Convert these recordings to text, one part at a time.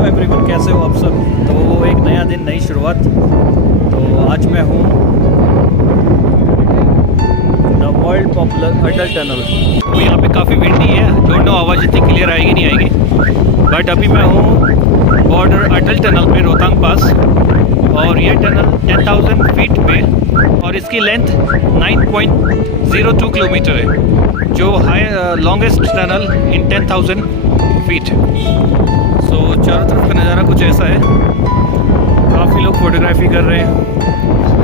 Hello everyone, कैसे हो आप सब। तो एक नया दिन, नई शुरुआत। तो आज मैं हूँ the world popular Atal tunnel. तो यहाँ पे काफ़ी विंडी है, डोंट नो आवाज़ इतनी क्लियर आएगी नहीं आएगी, बट अभी मैं हूँ बॉर्डर अटल टनल पे, रोहतांग पास। और ये टनल 10,000 फीट में और इसकी लेंथ 9.02 किलोमीटर है, जो लॉन्गेस्ट टनल इन 10,000 फीट। सो चारों तरफ का नज़ारा कुछ ऐसा है, काफ़ी लोग फोटोग्राफी कर रहे हैं।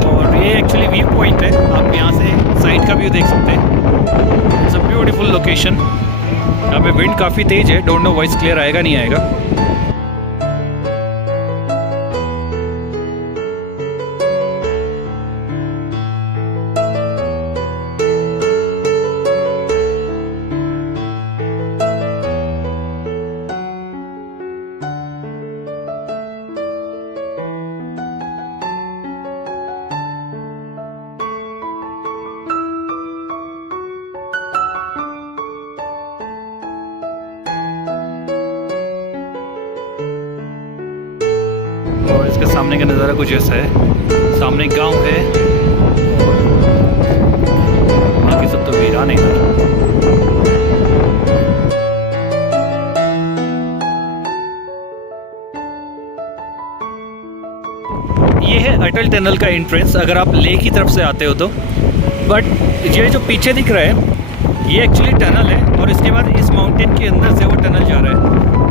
और ये एक्चुअली व्यू पॉइंट है, आप यहाँ से साइड का व्यू देख सकते हैं। It's a beautiful location. यहाँ पे विंड काफ़ी तेज़ है, डोंट नो वॉइस क्लियर आएगा नहीं आएगा। और इसके सामने का नज़ारा कुछ ऐसा है, सामने गांव है और बाकी सब तो वीरान है। ये है अटल टनल का एंट्रेंस अगर आप लेह की तरफ से आते हो तो। बट ये जो पीछे दिख रहा है ये एक्चुअली टनल है, और इसके बाद इस माउंटेन के अंदर से वो टनल जा रहा है।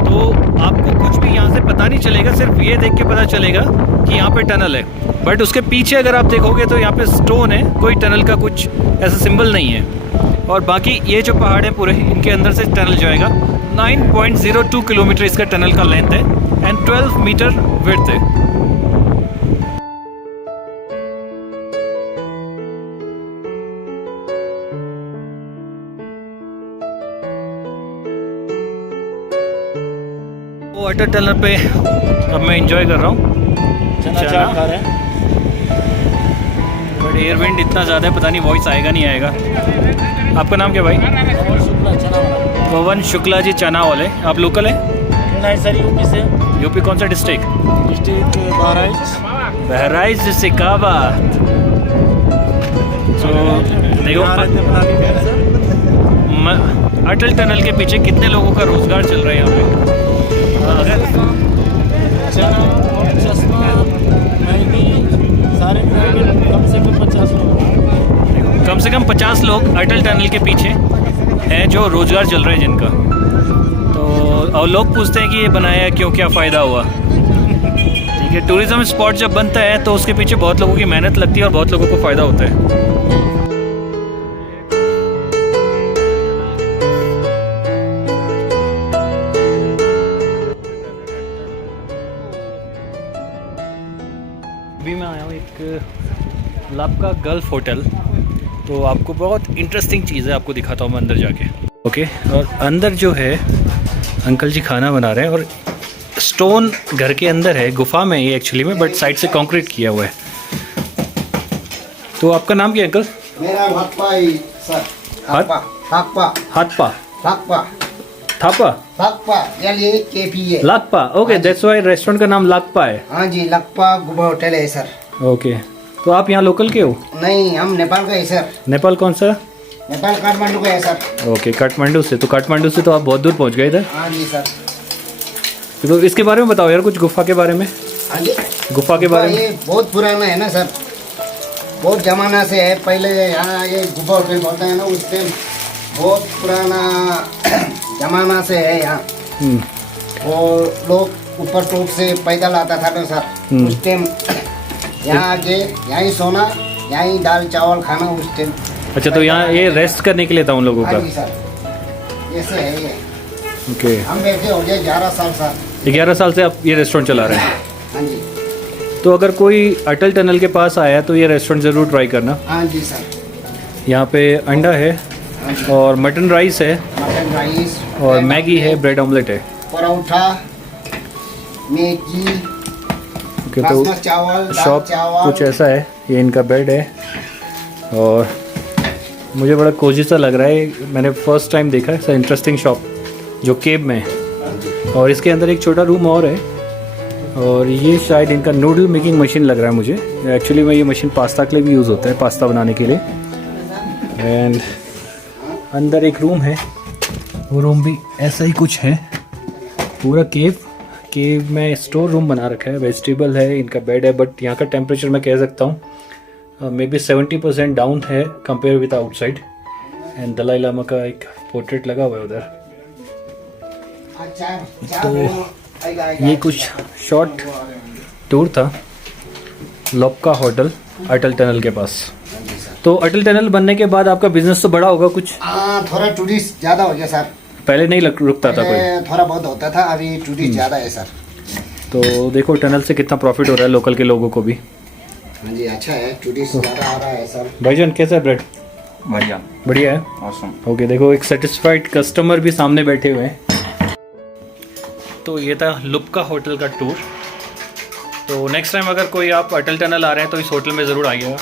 तो आपको कुछ भी यहाँ से पता नहीं चलेगा, सिर्फ ये देख के पता चलेगा कि यहाँ पे टनल है। बट उसके पीछे अगर आप देखोगे तो यहाँ पे स्टोन है, कोई टनल का कुछ ऐसा सिंबल नहीं है। और बाकी ये जो पहाड़ है पूरे, इनके अंदर से टनल जाएगा। 9.02 किलोमीटर इसका टनल का लेंथ है एंड 12 मीटर विड्थ है। वो अटल टनल पे अब मैं एंजॉय कर रहा हूँ, चना चाट खा रहे हैं। बट एयर विंड इतना ज़्यादा है, पता नहीं वॉइस आएगा नहीं आएगा। आपका नाम क्या भाई? पवन शुक्ला जी, चना वाले। आप लोकल हैं? नहीं सर, यूपी से। यूपी कौन सा डिस्ट्रिक्ट? District Bahraich district. का बात। तो देखो अटल टनल के पीछे कितने लोगों का रोजगार चल रहा है यहाँ पे। चना और चश्मा, मैगी, सारे कम से कम 50 लोग। कम से कम 50 लोग अटल टनल के पीछे हैं जो रोजगार चल रहा है जिनका। तो और लोग पूछते हैं कि ये बनाया क्यों, क्या फ़ायदा हुआ। ठीक है, टूरिज़्म स्पॉट जब बनता है तो उसके पीछे बहुत लोगों की मेहनत लगती है और बहुत लोगों को फ़ायदा होता है। अभी मैं आया हूँ एक लापका गल्फ होटल। तो आपको बहुत इंटरेस्टिंग चीज़ है, आपको दिखाता हूँ मैं अंदर जाके। ओके, और अंदर जो है अंकल जी खाना बना रहे हैं, और स्टोन घर के अंदर है, गुफा में ये एक्चुअली में, बट साइड से कंक्रीट किया हुआ है। तो आपका नाम क्या है अंकल? मेरा हाथपा सर। हाथपा हाथपा हाथपा हाथपा थापा हाथपा LAKPA। Lakpa. Okay, that's why restaurant का नाम लाकपा है। हाँ जी, लक्पा गुबा होटल है सर। ओके, तो आप यहाँ लोकल के हो? नहीं, हम नेपाल का है सर। नेपाल कौन सा? नेपाल काठमांडू का है सर। ओके, काठमांडू से। तो काठमांडू से तो आप बहुत दूर पहुँच गए इधर। हाँ जी सर। तो इसके बारे में बताओ यार, कुछ गुफा के बारे में। हाँ जी, गुफा के बारे में। ये बहुत पुराना है ना सर, बहुत जमाना से है। पहले यहाँ ये गुफा होटल बोलते हैं ना, उस टाइम बहुत पुराना जमाना से है यहाँ। और लोग ऊपर टोप से पैदल आता था ना सर उस टाइम। यहाँ आके यहीं सोना, यहीं दाल चावल खाना उस टाइम। अच्छा, तो यहाँ ये रेस्ट करने के लिए था उन लोगों का? हाँ जी सर, ऐसे है ये। ओके, हम बैठे हो गए 11 साल सर। 11 साल से आप ये रेस्टोरेंट चला रहे हैं? हाँ जी। तो अगर कोई अटल टनल के पास आया तो ये रेस्टोरेंट ज़रूर ट्राई करना। हाँ जी सर। यहाँ पे अंडा है और मटन राइस है, मटन राइस और मैगी है, ब्रेड ऑमलेट है, परोठा, मैगी, ओके। तो बासमती चावल, दाल शॉप चावल। कुछ ऐसा है, ये इनका बेड है। और मुझे बड़ा कोजी सा लग रहा है, मैंने फर्स्ट टाइम देखा है ऐसा इंटरेस्टिंग शॉप जो केब में है। और इसके अंदर एक छोटा रूम और है और ये शायद इनका नूडल मेकिंग मशीन लग रहा है मुझे। एक्चुअली में ये मशीन पास्ता के लिए भी यूज़ होता है, पास्ता बनाने के लिए। एंड अंदर एक रूम है, वो रूम भी ऐसा ही कुछ है, पूरा केव में स्टोर रूम बना रखा है। वेजिटेबल है, इनका बेड है, बट यहाँ का टेम्परेचर मैं कह सकता हूँ मे बी 70% डाउन है compare with outside. And Dalai Lama का एक पोर्ट्रेट लगा हुआ है उधर। तो ये कुछ शॉर्ट टूर था लोपका होटल अटल टनल के पास। तो अटल टनल बनने के बाद आपका बिजनेस तो बड़ा होगा कुछ? थोड़ा टूरिस्ट ज़्यादा हो गया सर। पहले नहीं रुकता था कोई? थोड़ा बहुत होता था, अभी टूरिस्ट ज़्यादा है सर। तो देखो टनल से कितना प्रॉफिट हो रहा है लोकल के लोगों को भी। हाँ जी, अच्छा है, टूरिस्ट ज़्यादा आ रहा है सर। भाईजान कैसा है ब्रेड? बढ़िया है। awesome। ओके, देखो एक सेटिस्फाइड कस्टमर भी सामने बैठे हुए हैं। तो ये था लुप्का होटल का टूर। तो नेक्स्ट टाइम अगर कोई आप अटल टनल आ रहे हैं तो इस होटल में ज़रूर आइएगा,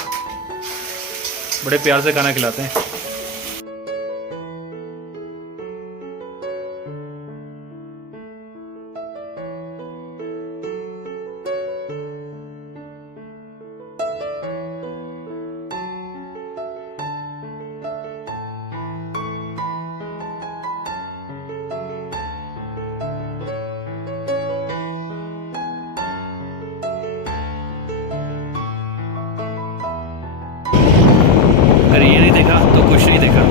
बड़े प्यार से खाना खिलाते हैं। अगर ये नहीं देखा तो कुछ नहीं देखा।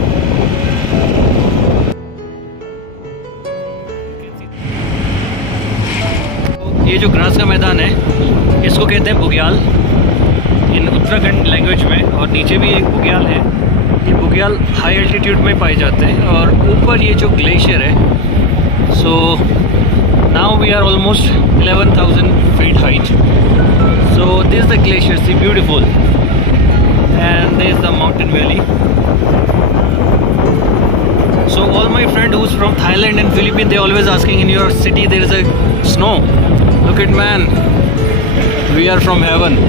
तो ये जो ग्रास का मैदान है इसको कहते हैं बुग्याल इन उत्तराखंड लैंग्वेज में, और नीचे भी एक बुग्याल है। ये बुग्याल हाई एल्टीट्यूड में पाए जाते हैं, और ऊपर ये जो ग्लेशियर है, so now we are almost 11,000 feet height. So this the glacier, see beautiful, and there is the mountain valley. So all my friend who's from Thailand and Philippines, they always asking in your city there is a snow. Look at man, we are from heaven.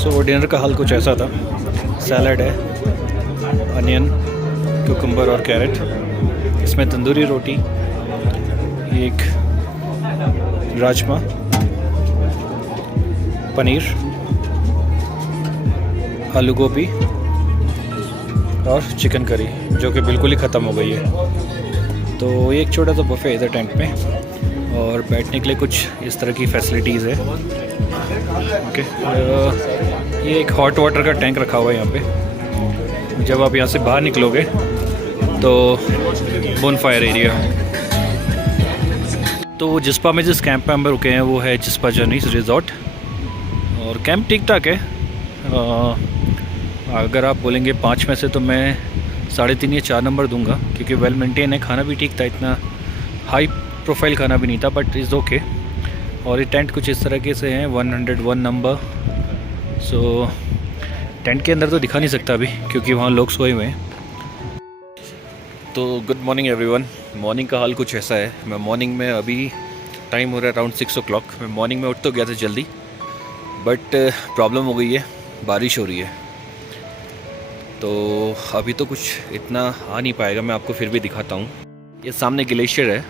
So dinner का हाल कुछ ऐसा था। Salad है, onion, cucumber और carat, इसमें तंदूरी रोटी, एक राजमा, पनीर, आलू गोभी और चिकन करी, जो कि बिल्कुल ही ख़त्म हो गई है। तो एक छोटा सा बुफे इधर टेंट में, और बैठने के लिए कुछ इस तरह की फैसिलिटीज़ है। ओके, ये एक हॉट वाटर का टैंक रखा हुआ है यहाँ पे। जब आप यहाँ से बाहर निकलोगे तो बोनफायर एरिया। तो जिस्पा में जिस कैंप पे हम रुके हैं वो है जिस्पा जर्नीज रिजॉर्ट, और कैंप ठीक ठाक है। अगर आप बोलेंगे 5 में से तो मैं 3.5 या 4 नंबर दूंगा, क्योंकि वेल मेंटेन है, खाना भी ठीक था, इतना हाई प्रोफाइल खाना भी नहीं था, बट इज़ ओके। और ये टेंट कुछ इस तरीके से हैं, 101 नंबर। सो टेंट के अंदर तो दिखा नहीं सकता अभी, क्योंकि वहाँ लोग सोए हुए हैं। तो गुड मॉर्निंग एवरीवन। मॉर्निंग का हाल कुछ ऐसा है। मैं मॉर्निंग में, अभी टाइम हो रहा है अराउंड 6 o'clock। मैं मॉर्निंग में उठ तो गया था जल्दी, बट प्रॉब्लम हो गई है, बारिश हो रही है। तो अभी तो कुछ इतना आ नहीं पाएगा, मैं आपको फिर भी दिखाता हूँ। ये सामने ग्लेशियर है,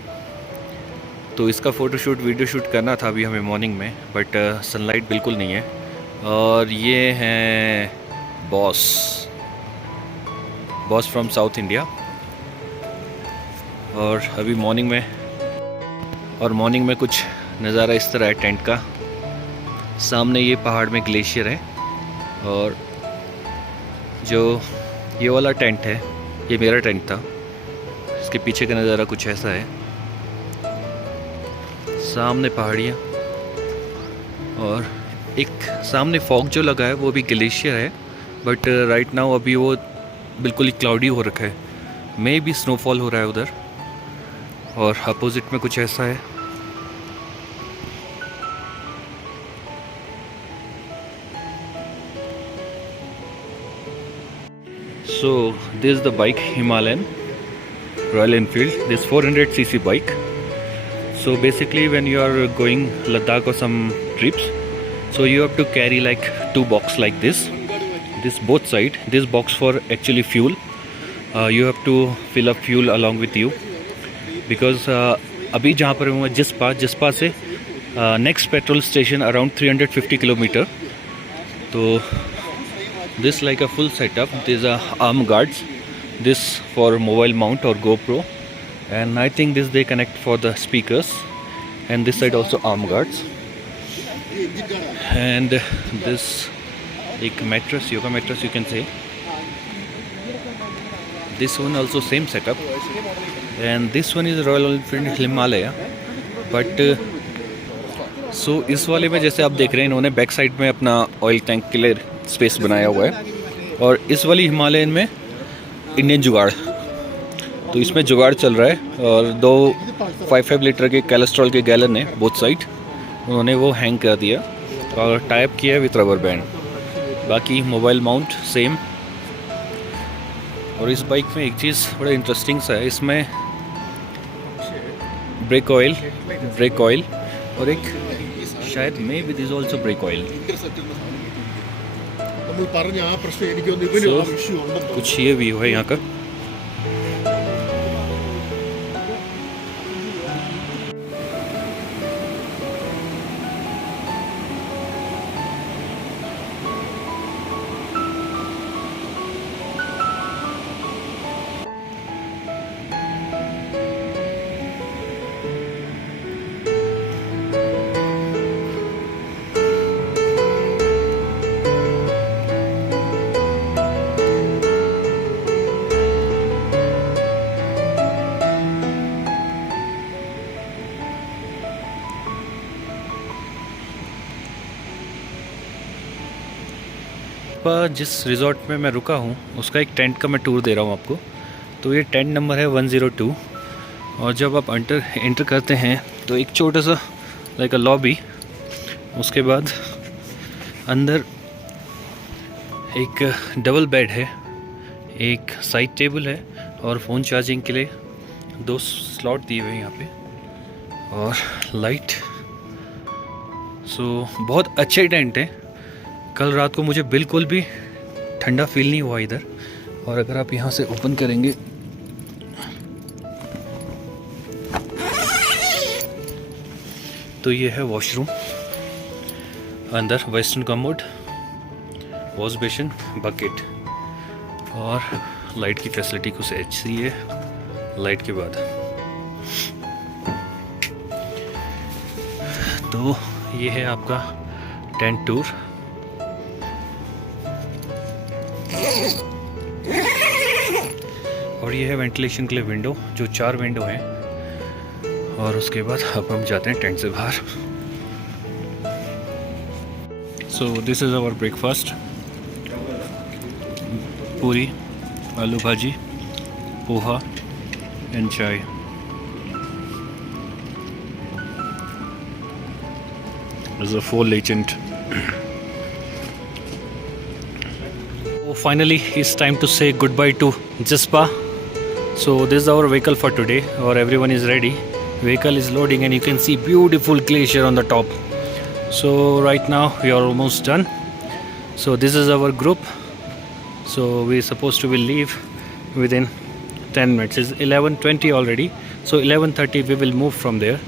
तो इसका फ़ोटोशूट वीडियो शूट करना था अभी हमें मॉर्निंग में, बट सनलाइट बिल्कुल नहीं है। और ये हैं boss boss from south India. और अभी मॉर्निंग में कुछ नज़ारा इस तरह है टेंट का। सामने ये पहाड़ में ग्लेशियर है और जो ये वाला टेंट है ये मेरा टेंट था। इसके पीछे का नज़ारा कुछ ऐसा है, सामने पहाड़ियाँ और एक सामने फॉग जो लगा है वो भी ग्लेशियर है, बट राइट नाउ अभी वो बिल्कुल ही क्लाउडी हो रखा है, मे भी स्नोफॉल हो रहा है उधर। और अपोजिट में कुछ ऐसा है। So this is the bike Himalayan Royal Enfield, this 400cc bike. So basically when you are going Ladakh or some trips, so you have to carry like 2 boxes like this both side. This box for actually fuel. You have to fill up fuel along with you because अभी जहाँ पर हूँ जिस्पा से next petrol station around 350 kilometer. तो this like a full setup. These are arm guards. This for mobile mount or GoPro, and I think this they connect for the speakers. And this side also arm guards. And this like mattress, yoga mattress you can say. This one also same setup. And this one is Royal Enfield Himalaya. But so इस वाले में जैसे आप देख रहे हैं इन्होंने back side में अपना ऑयल टैंक के लिए स्पेस बनाया हुआ है, और इस वाली हिमालयन में इंडियन जुगाड़। तो इसमें जुगाड़ चल रहा है और 2 5 लीटर के कोलेस्ट्रॉल के गैलन है बोथ साइड, उन्होंने वो हैंग कर दिया और टाइप किया है विथ रबर बैंड। बाकी मोबाइल माउंट सेम। और इस बाइक में एक चीज़ बड़ा इंटरेस्टिंग सा है, इसमें ब्रेक ऑयल और एक शायद may be this also brake oil. कुछ ये व्यू है यहाँ का। पर जिस रिज़ॉर्ट में मैं रुका हूँ उसका एक टेंट का मैं टूर दे रहा हूँ आपको। तो ये टेंट नंबर है 102। और जब आप एंटर करते हैं तो एक छोटा सा लाइक अ लॉबी, उसके बाद अंदर एक डबल बेड है, एक साइड टेबल है और फ़ोन चार्जिंग के लिए 2 स्लॉट दिए हुए हैं यहाँ पे, और लाइट। सो बहुत अच्छे टेंट हैं। कल रात को मुझे बिल्कुल भी ठंडा फील नहीं हुआ इधर। और अगर आप यहाँ से ओपन करेंगे तो ये है वॉशरूम, अंदर western commode, wash basin, bucket और लाइट की फैसिलिटी कुछ ऐसी है। लाइट के बाद तो ये है आपका टेंट टूर। और ये है वेंटिलेशन के लिए विंडो, जो 4 विंडो हैं। और उसके बाद अब हम जाते हैं टेंट से बाहर। So this is our breakfast. Puri, aloo भाजी, पोहा एंड चाय। There's a full legend. Finally, it's time to say goodbye to Jispa. So this is our vehicle for today, or everyone is ready. Vehicle is loading and you can see beautiful glacier on the top. So right now we are almost done. So this is our group. So we supposed to will leave within 10 minutes. It's 11:20 already. So 11:30 we will move from there.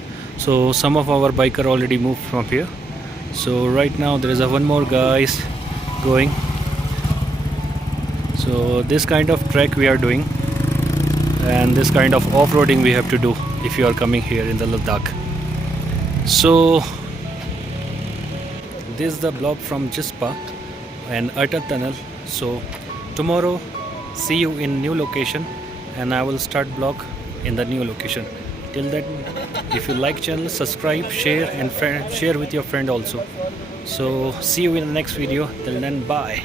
So some of our biker already moved from here. So right now there is one more guys going. So this kind of trek we are doing, and this kind of off-roading we have to do if you are coming here in the Ladakh. So this is the blog from Jispa and Atal Tunnel. So tomorrow see you in new location, and I will start blog in the new location. Till then, if you like channel, subscribe, share, and share with your friend also. So see you in the next video. Till then, bye.